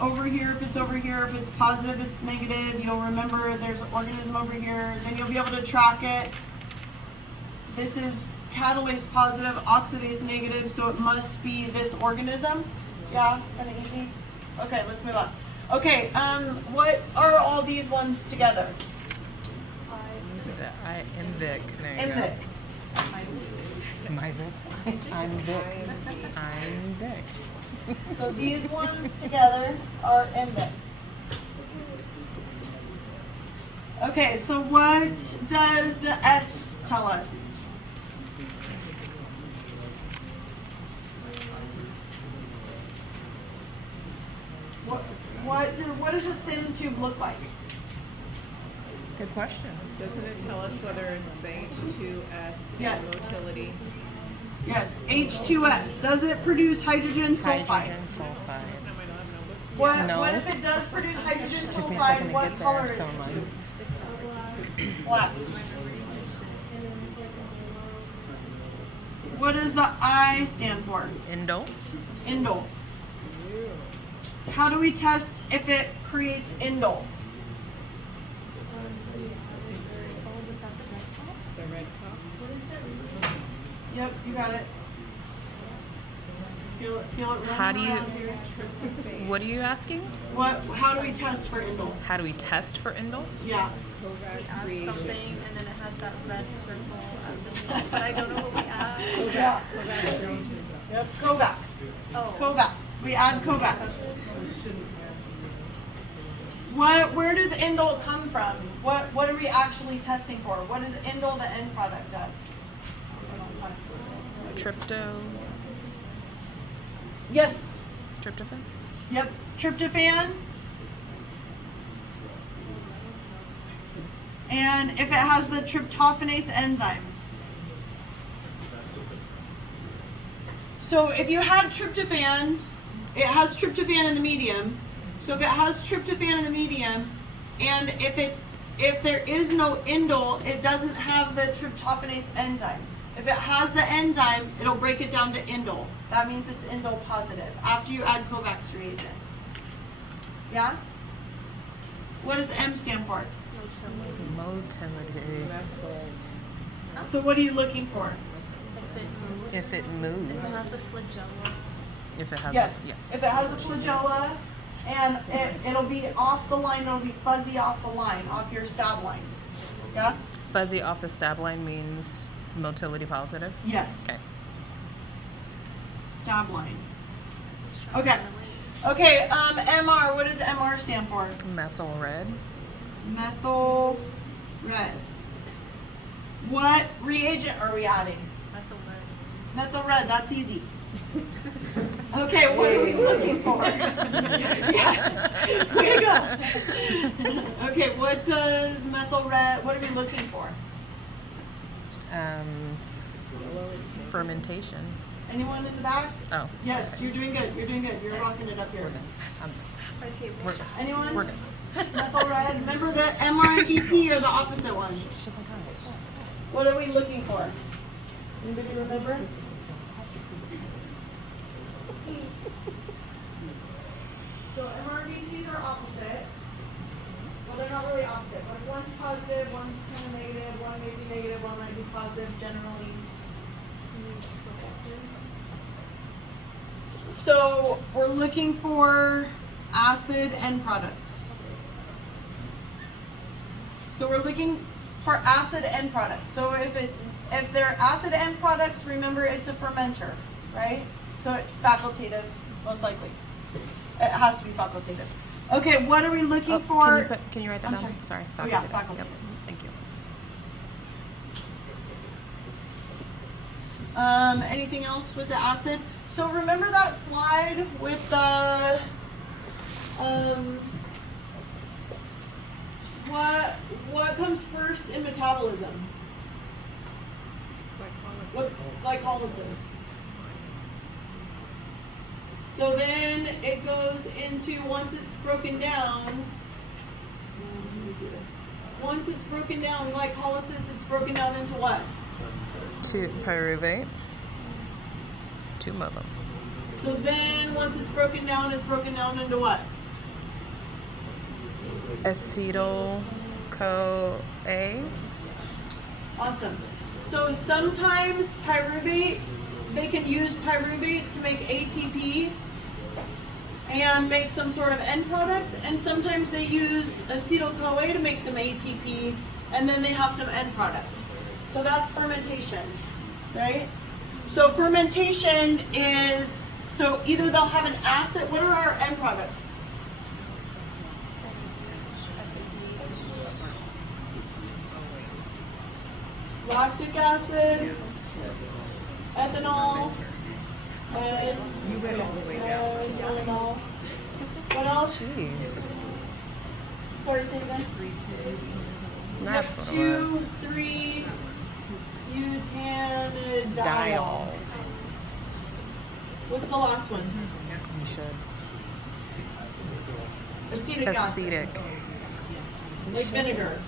over here, if it's over here, if it's positive, it's negative. You'll remember there's an organism over here. Then you'll be able to track it. This is catalase positive, oxidase negative, so it must be this organism. Yeah, kind of easy. Okay, let's move on. Okay, what are all these ones together? I'm Vic. IMVIC. Am I Vic? I'm Vic. I'm Vic. So these ones together are IMVIC. Okay, so what does the S tell us? What does a SIM tube look like? Good question. Doesn't it tell us whether it's the H2S Yes. motility? Yes, H2S. Does it produce hydrogen sulfide? Hydrogen sulfide. What, No. what if it does produce hydrogen Took me a sulfide? second to What get color there, is so the I'm tube? Black. What does the I stand for? Indole. Indole. How do we test if it creates indole? The red top? Yep, you got it. Feel it running How do you- around here. What are you asking? How do we test for indole? How do we test for indole? Yeah. Kovacs Add reagent. something and then it has that red circle, but I don't know what we add. Yeah. Kovacs reagent. Yep. Kovacs. Oh, Kovacs. We add Kovacs. Where does indole come from? What are we actually testing for? What is indole the end product of? Trypto. Yes. Tryptophan. Yep. Tryptophan. And if it has the tryptophanase enzyme. So if you had tryptophan, it has tryptophan in the medium. So if it has tryptophan in the medium, and if there is no indole, it doesn't have the tryptophanase enzyme. If it has the enzyme, it'll break it down to indole. That means it's indole positive after you add Kovacs reagent. Yeah? What does M stand for? Motility. Methyl. So what are you looking for? if it If it moves. It has moves. a flagella. If it has. Yes. Yeah. If it has a flagella, and it'll be off the line, it'll be fuzzy off the line, off your stab line. Yeah? Fuzzy off the stab line means motility positive. Yes. Okay. Stab line. Okay. Okay, MR, what does MR stand for? Methyl red. Methyl red. What reagent are we adding? Methyl red. Methyl red, that's easy. Okay, what are we looking for? Yes. Way to go. Okay, what does methyl red, what are we looking for? Fermentation. Anyone in the back? Oh. Yes, okay. you're doing good. You're doing good. You're rocking it up here. My table. We're, Anyone? we're good. Methyl red. Remember the MR and EP are the opposite ones. What are we looking for? Anybody remember? So MR and EPs are opposite. Well, they're not really opposite. But one's positive, one's kind of negative, one may be negative, one might be positive, generally. So we're looking for acid end products. So we're looking for acid end products. So if they're acid end products, remember it's a fermenter, right? So it's facultative, most likely. It has to be facultative. Okay, what are we looking for? Can you write that I'm down? sorry. Sorry. Oh, yeah, Facultative. facultative. Yep. Thank you. Anything else with the acid? So remember that slide with the what comes first in metabolism? What's glycolysis? So then it goes into, once it's broken down, once it's broken down, glycolysis, it's broken down into what? Two pyruvate. Two of them. So then once it's broken down into what? acetyl-CoA. Awesome. So sometimes pyruvate, they can use pyruvate to make ATP and make some sort of end product, and sometimes they use acetyl-CoA to make some ATP, and then they have some end product. So that's fermentation, right? So fermentation is, so either they'll have an acid, what are our end products? Lactic acid, ethanol, and You went all the way down. ethanol. What else? Jeez. Sorry, say it again. That's what it 2, was. 3, butadiol. Diol. What's the last one? You should. Acetic acid. Acetic. Like vinegar.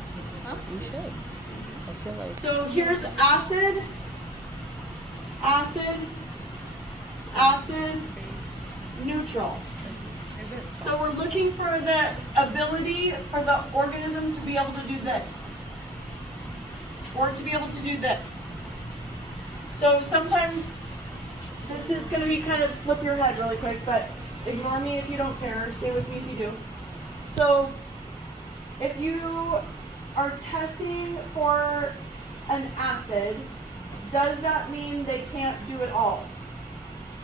You should. I feel like. So here's acid, acid, acid, neutral. So we're looking for the ability for the organism to be able to do this. Or to be able to do this. So sometimes this is going to be kind of flip your head really quick, but ignore me if you don't care, or stay with me if you do. So if you are testing for an acid, does that mean they can't do it all?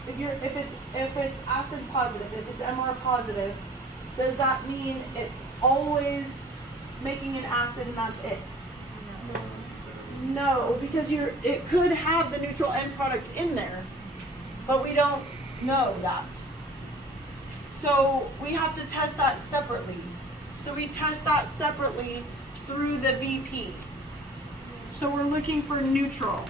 If it's acid positive, if it's MR positive, does that mean it's always making an acid and that's it? No, because it could have the neutral end product in there, but we don't know that. So we have to test that separately. So we test that separately through the VP. So we're looking for neutral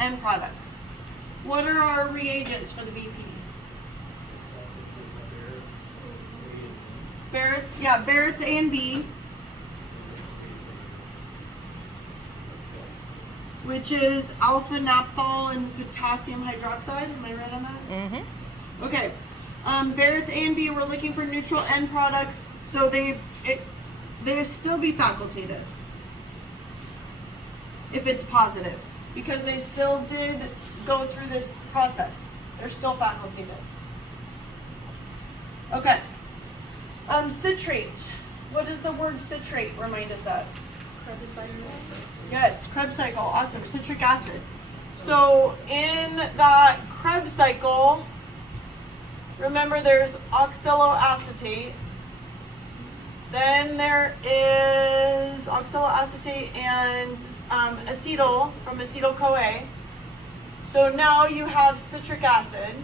end products. What are our reagents for the VP? Barrett's, yeah, Barrett's A and B, which is alpha naphthol and potassium hydroxide. Am I right on that? Mm-hmm. Okay. Barrett's A and B, we're looking for neutral end products, so they still be facultative if it's positive, because they still did go through this process. They're still facultative. Okay. Citrate. What does the word citrate remind us of? Yes, Krebs cycle. Awesome. Citric acid. So in that Krebs cycle, remember there's oxaloacetate. Then there is oxaloacetate and acetyl from acetyl-CoA. So now you have citric acid.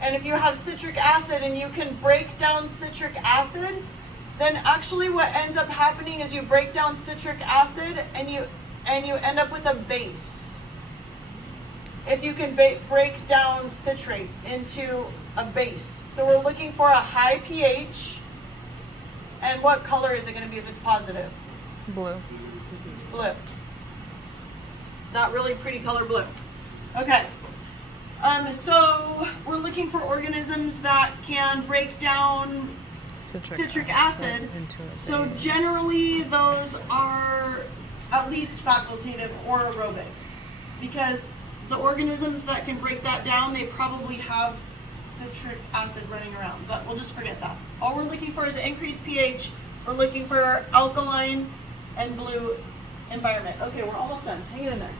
And if you have citric acid and you can break down citric acid, then actually what ends up happening is you break down citric acid and you end up with a base. If you can break down citrate into a base. So we're looking for a high pH. And what color is it going to be if it's positive? Blue. Blue. Not really pretty color blue. Okay. So we're looking for organisms that can break down citric acid. into a So base. generally those are at least facultative or aerobic, because the organisms that can break that down, they probably have citric acid running around, but we'll just forget that. All we're looking for is an increased pH. We're looking for alkaline and blue environment. Okay, we're almost done. Hang in there.